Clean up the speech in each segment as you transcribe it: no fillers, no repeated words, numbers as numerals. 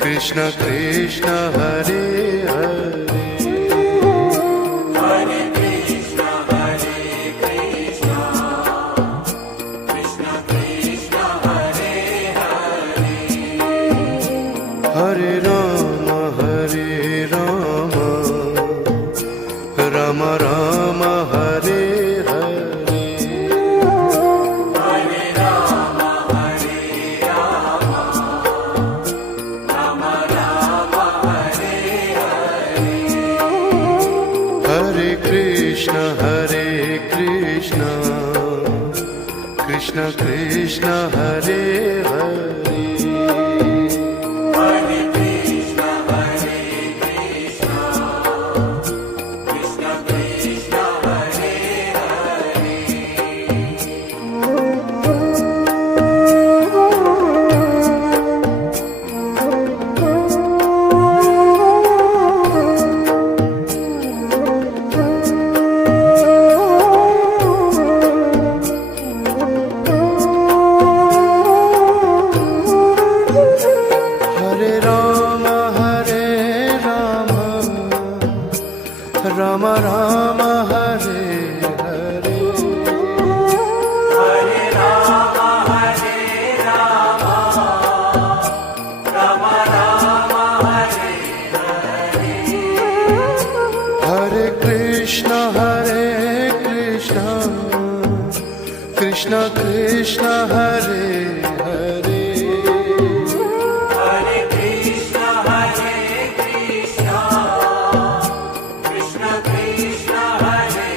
Krishna Krishna Hare Hare Hare Krishna Hare Krishna Krishna Krishna Hare Hare Hare Rama Hare Rama Rama Rama Hare Hare Hare Rama Hare Rama Rama Rama Hare Hare Hare Krishna Hare Krishna Krishna Krishna Hare Hare Hare Krishna Hare Krishna Krishna Krishna Hare Hare Rama Hare Rama Rama Rama Hare Hare Hare Rama Hare Rama Rama Rama Hare Hare Krishna Hare Krishna Krishna Krishna Hare Hare Hare Krishna Hare Krishna Krishna Krishna Hare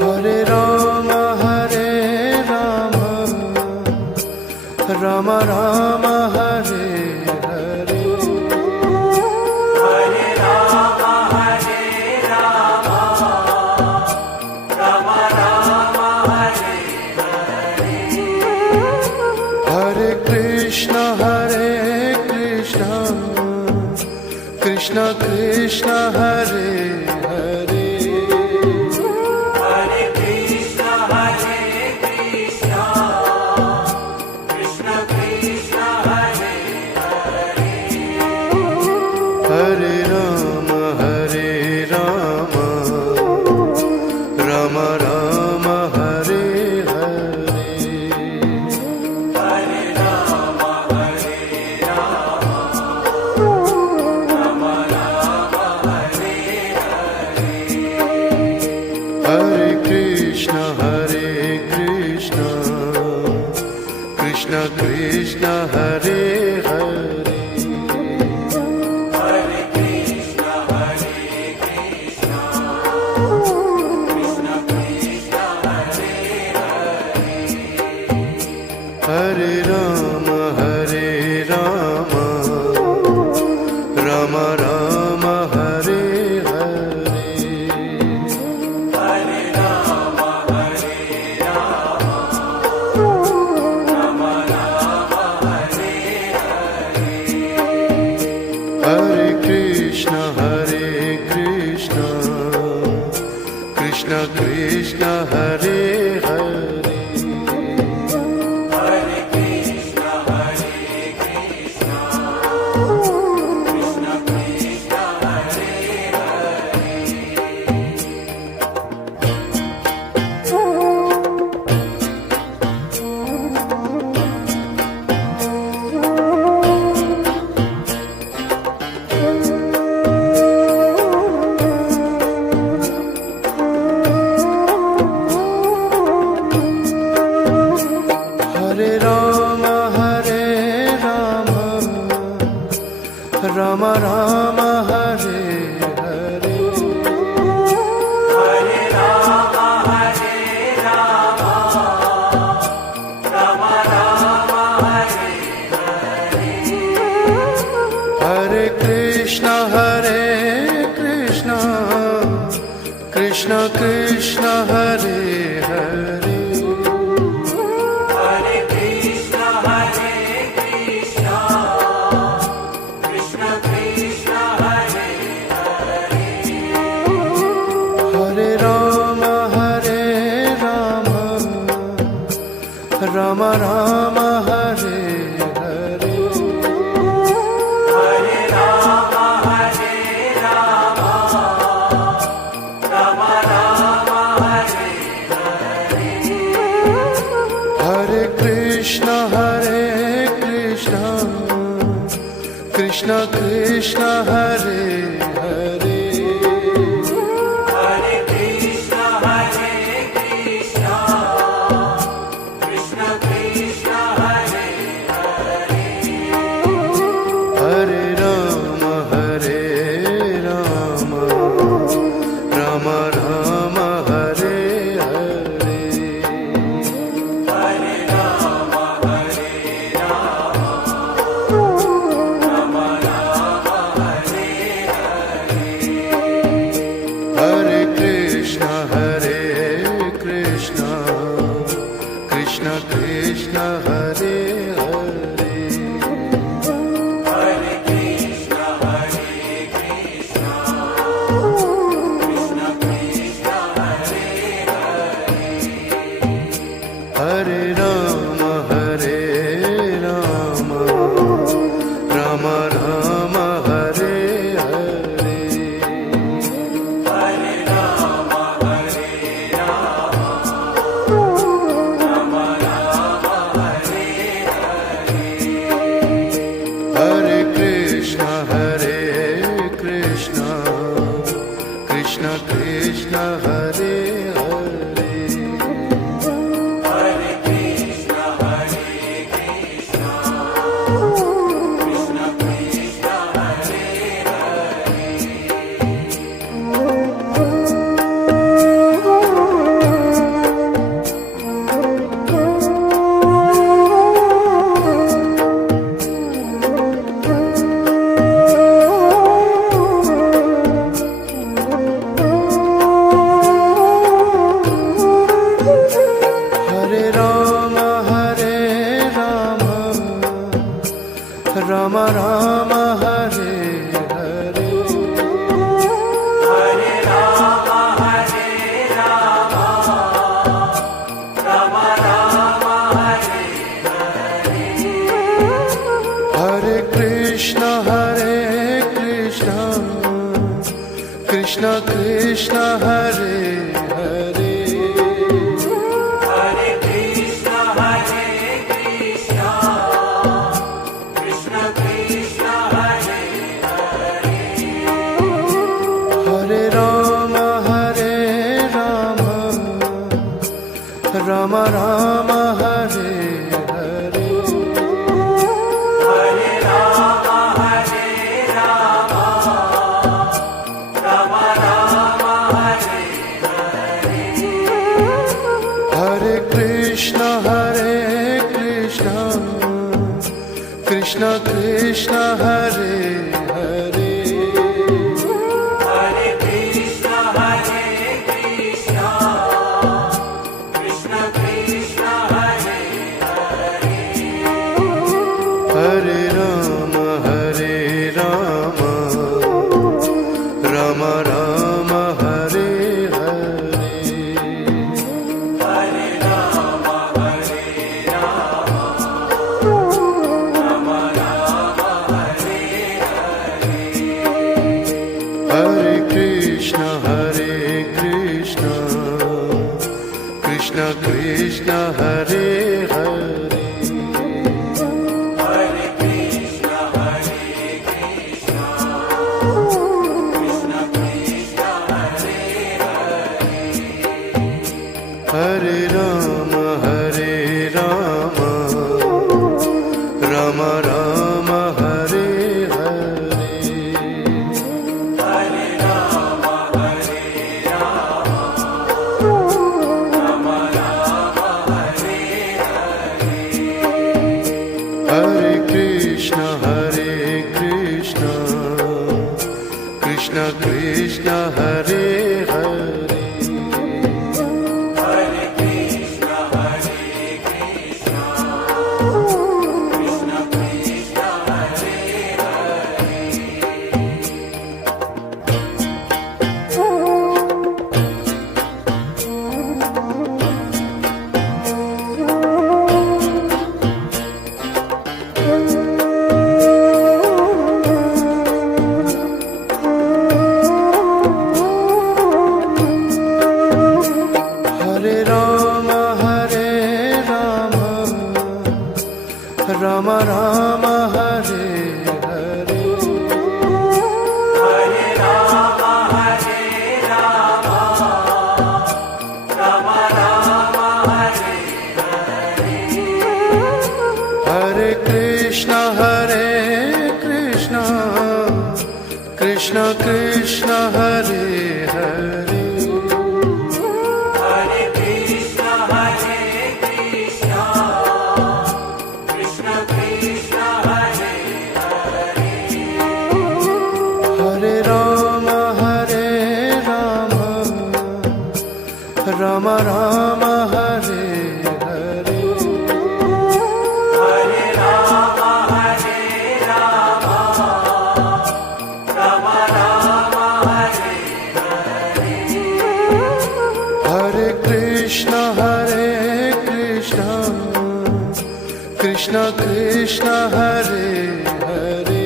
Hare Rama Hare Rama Rama Rama Hare Hare Hare Rama Hare Rama Rama Rama Hare Hare Krishna Hare Krishna Krishna Krishna Hare Hare Hare Krishna Hare Krishna Krishna Krishna Hare Hare Rama Hare Rama Rama Rama Hare Hare Hare Rama Hare Rama Rama Rama Hare Hare Krishna Hare Krishna Krishna Krishna Hare Hare Hare Krishna Hare Krishna Krishna Krishna Hare Hare Rama Hare Rama Rama Rama Hare Hare Hare Rama Hare Rama Rama Rama Hare Hare Krishna Hare Krishna Krishna Krishna Hare Hare Hare Krishna Hare Krishna Krishna Krishna Hare Hare Rama Hare Rama Rama Rama Hare Hare Hare Rama Hare Rama Rama Rama Hare Hare Krishna Hare Krishna Krishna Krishna Hare Hare Hare Krishna Hare Krishna Krishna Krishna Hare Hare Hare Krishna, Krishna Krishna, Hare Hare, Hare Ram Ram Ram Hare Hare Hare Rama, Hare Rama, Rama Rama, Hare Hare, Hare Krishna Krishna Krishna Hare Hare Hare Krishna, Krishna Krishna, Hare Hare, Hare Ram Ram Ram Hare Hare Hare Rama, Hare Rama, Rama Rama, Hare Hare, Hare Krishna Krishna Krishna Hare Hare Hare Krishna, Krishna Krishna, Hare Hare, Hare Ram Ram Ram Hare Hare Hare Rama, Hare Rama, Rama Rama, Hare Hare, Hare Krishna Krishna Hare Hare Hare Krishna, Krishna Krishna Krishna, Hare Hare, Hare Ram Ram Ram Hare Hare Hare Rama, Hare Rama, Rama Rama, Hare Hare, Hare Krishna Krishna Hare Hare Hare Krishna, Krishna Krishna Krishna, Hare Hare, Hare Ram Ram Ram Hare Hare Hare Rama, Hare Rama, Rama Rama, Hare Hare, Hare Krishna Krishna Hare Hare Hare Krishna, Krishna Krishna Krishna, Hare Hare, Hare Ram Ram Ram Hare Hare Hare Rama, Hare Rama, Rama Rama, Hare Hare, Hare Krishna Krishna Hare Hare Hare Krishna, Krishna Krishna Krishna, Hare Krishna Krishna Hare Hare Hare Krishna, Krishna Krishna, Hare Hare. Hare Ram Ram Ram Hare Hare Hare Rama, Rama Rama, Hare Hare. Hare Krishna Krishna Krishna Hare Hare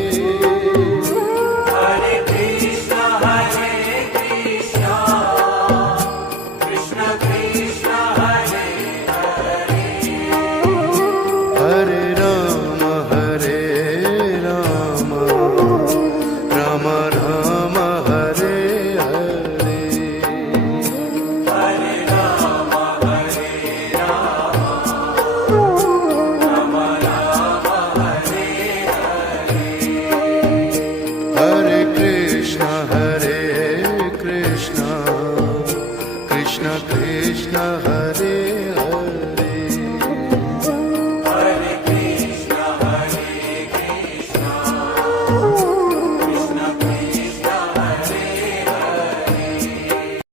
Hare Krishna, Krishna Krishna, Hare Hare. Hare Ram Ram Ram Hare Hare Hare Rama, Rama Rama, Hare Hare. Hare Krishna Krishna Krishna Hare Hare